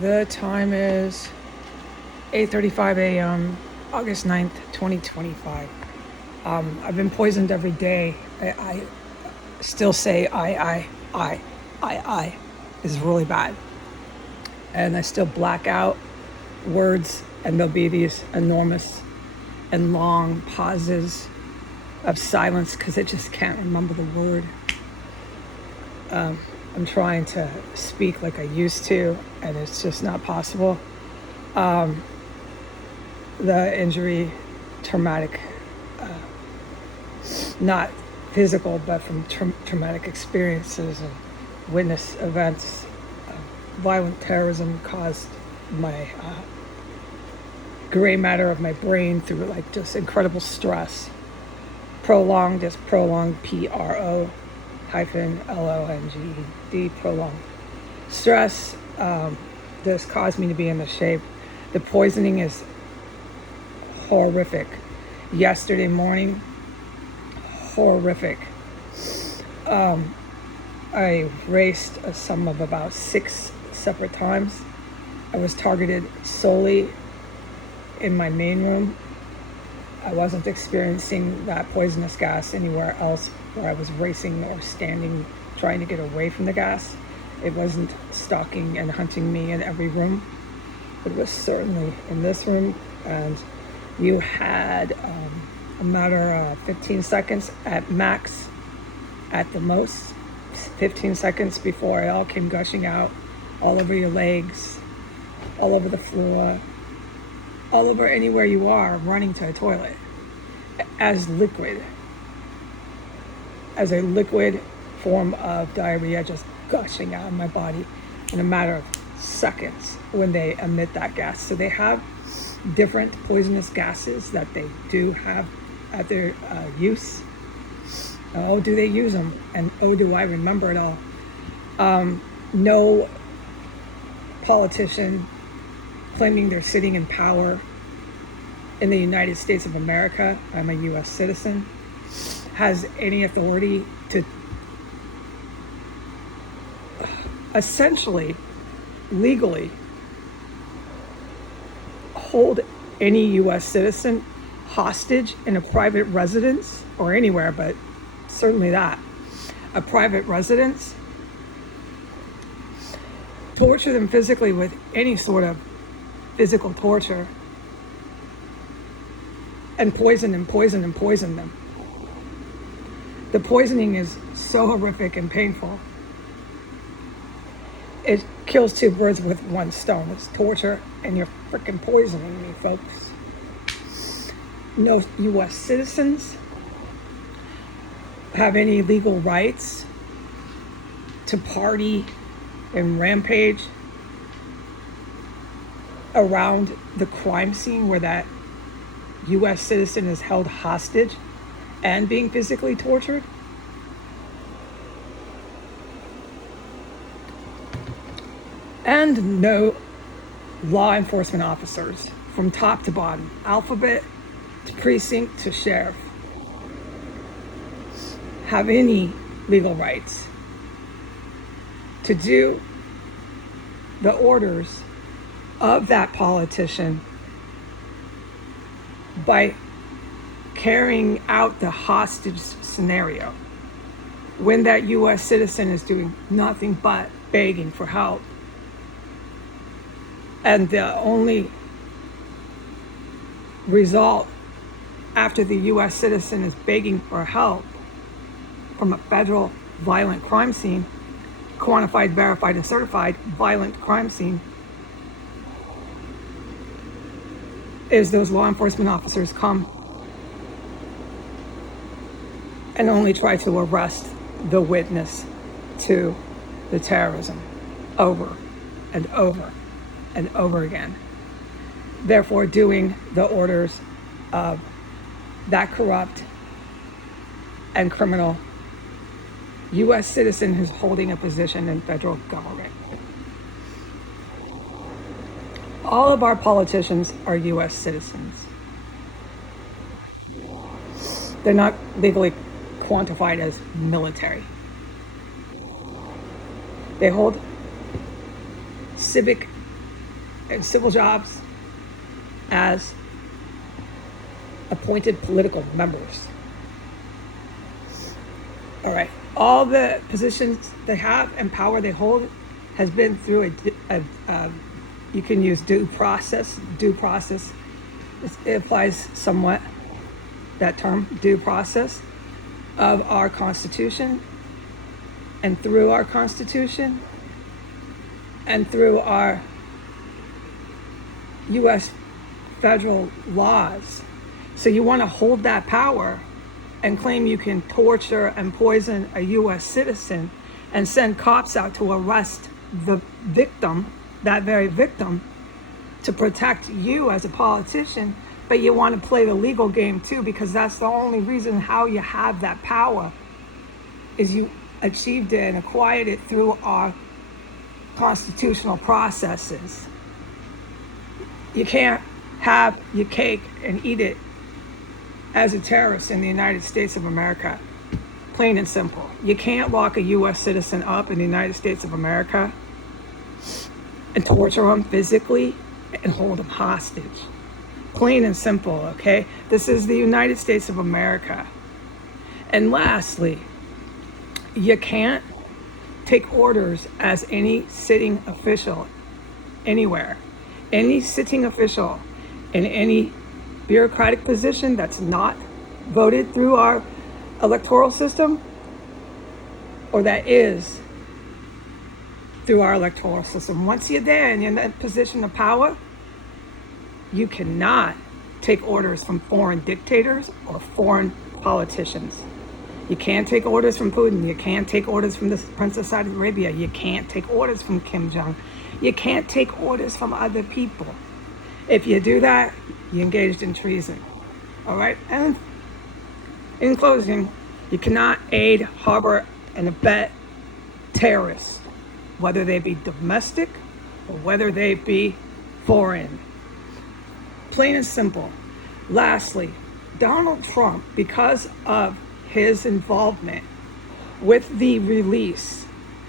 The time is 8:35 a.m., August 9th, 2025. I've been poisoned every day. I still say I. This is really bad. And I still black out words, and there'll be these enormous and long pauses of silence because I just can't remember the word. I'm trying to speak like I used to, and it's just not possible. The injury, traumatic, not physical, but from traumatic experiences and witness events. Violent terrorism caused my gray matter of my brain through like just incredible stress. Prolonged, PRO hyphen LONGED, prolonged stress. This caused me to be in the shape. The poisoning is horrific. Yesterday morning, horrific. I raced a sum of about 6 separate times. I was targeted solely in my main room. I wasn't experiencing that poisonous gas anywhere else where I was racing or standing, trying to get away from the gas. It wasn't stalking and hunting me in every room. It was certainly in this room, and you had a matter of 15 seconds at max, at the most, 15 seconds before it all came gushing out, all over your legs, all over the floor, all over anywhere you are, running to a toilet, as a liquid form of diarrhea just gushing out of my body in a matter of seconds when they emit that gas. So they have different poisonous gases that they do have at their use. Oh, do they use them? And oh, do I remember it all? No politician claiming they're sitting in power in the United States of America, I'm a U.S. citizen, has any authority to essentially, legally, hold any U.S. citizen hostage in a private residence or anywhere, but certainly that, a private residence, torture them physically with any sort of physical torture, and poison them. The poisoning is so horrific and painful. It kills 2 birds with 1 stone. It's torture, and you're freaking poisoning me, folks. No U.S. citizens have any legal rights to party and rampage around the crime scene where that U.S. citizen is held hostage and being physically tortured. And no law enforcement officers from top to bottom, alphabet to precinct to sheriff, have any legal rights to do the orders of that politician by carrying out the hostage scenario when that U.S. citizen is doing nothing but begging for help. And the only result after the U.S. citizen is begging for help from a federal violent crime scene, quantified, verified, and certified violent crime scene, is those law enforcement officers come and only try to arrest the witness to the terrorism over and over and over again. Therefore, doing the orders of that corrupt and criminal U.S. citizen who's holding a position in federal government. All of our politicians are U.S. citizens. They're not legally quantified as military. They hold civic in civil jobs as appointed political members. All right. All the positions they have and power they hold has been through you can use due process. Due process. It applies somewhat, that term, due process, of our Constitution, and through our Constitution, and through our U.S. federal laws. So you want to hold that power and claim you can torture and poison a U.S. citizen and send cops out to arrest the victim, that very victim, to protect you as a politician, but you want to play the legal game too, because that's the only reason how you have that power, is you achieved it and acquired it through our constitutional processes. You can't have your cake and eat it as a terrorist in the United States of America. Plain and simple. You can't lock a U.S. citizen up in the United States of America and torture them physically and hold them hostage. Plain and simple, okay? This is the United States of America. And lastly, you can't take orders as any sitting official anywhere. Any sitting official in any bureaucratic position that's not voted through our electoral system, or that is through our electoral system. Once you're there and you're in that position of power, you cannot take orders from foreign dictators or foreign politicians. You can't take orders from Putin. You can't take orders from the Prince of Saudi Arabia. You can't take orders from Kim Jong. You can't take orders from other people. If you do that, you engaged in treason. All right? And in closing, you cannot aid, harbor, and abet terrorists, whether they be domestic or whether they be foreign. Plain and simple. Lastly, Donald Trump, because of his involvement with the release,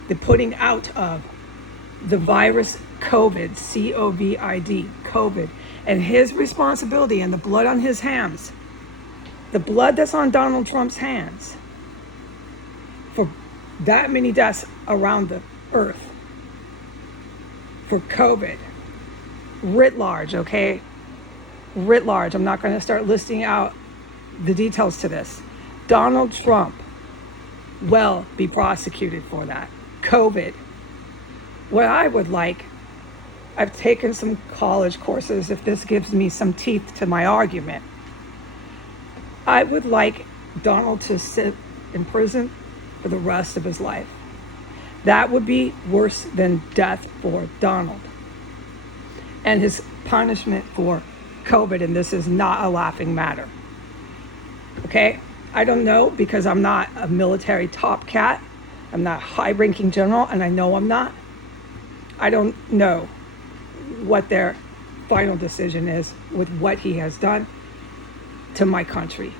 the putting out of the virus COVID, C-O-V-I-D, COVID, and his responsibility and the blood on his hands, the blood that's on Donald Trump's hands for that many deaths around the earth, for COVID, writ large, okay? Writ large. I'm not going to start listing out the details to this. Donald Trump will be prosecuted for that. COVID. What I would like, I've taken some college courses, if this gives me some teeth to my argument. I would like Donald to sit in prison for the rest of his life. That would be worse than death for Donald. And his punishment for COVID, and this is not a laughing matter. Okay? I don't know, because I'm not a military top cat. I'm not a high-ranking general, and I know I'm not. I don't know what their final decision is with what he has done to my country.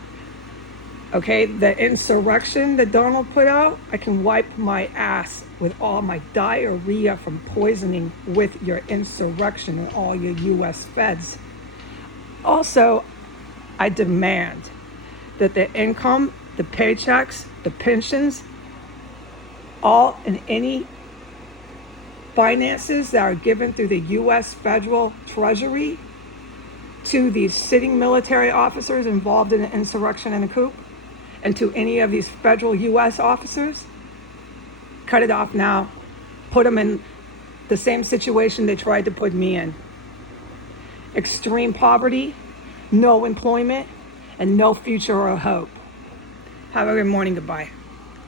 Okay, the insurrection that Donald put out, I can wipe my ass with all my diarrhea from poisoning with your insurrection and all your U.S. feds. Also, I demand that the income, the paychecks, the pensions, all and any finances that are given through the U.S. federal treasury to these sitting military officers involved in the insurrection and the coup, and to any of these federal U.S. officers, cut it off now. Put them in the same situation they tried to put me in. Extreme poverty, no employment, and no future or hope. Have a good morning. Goodbye.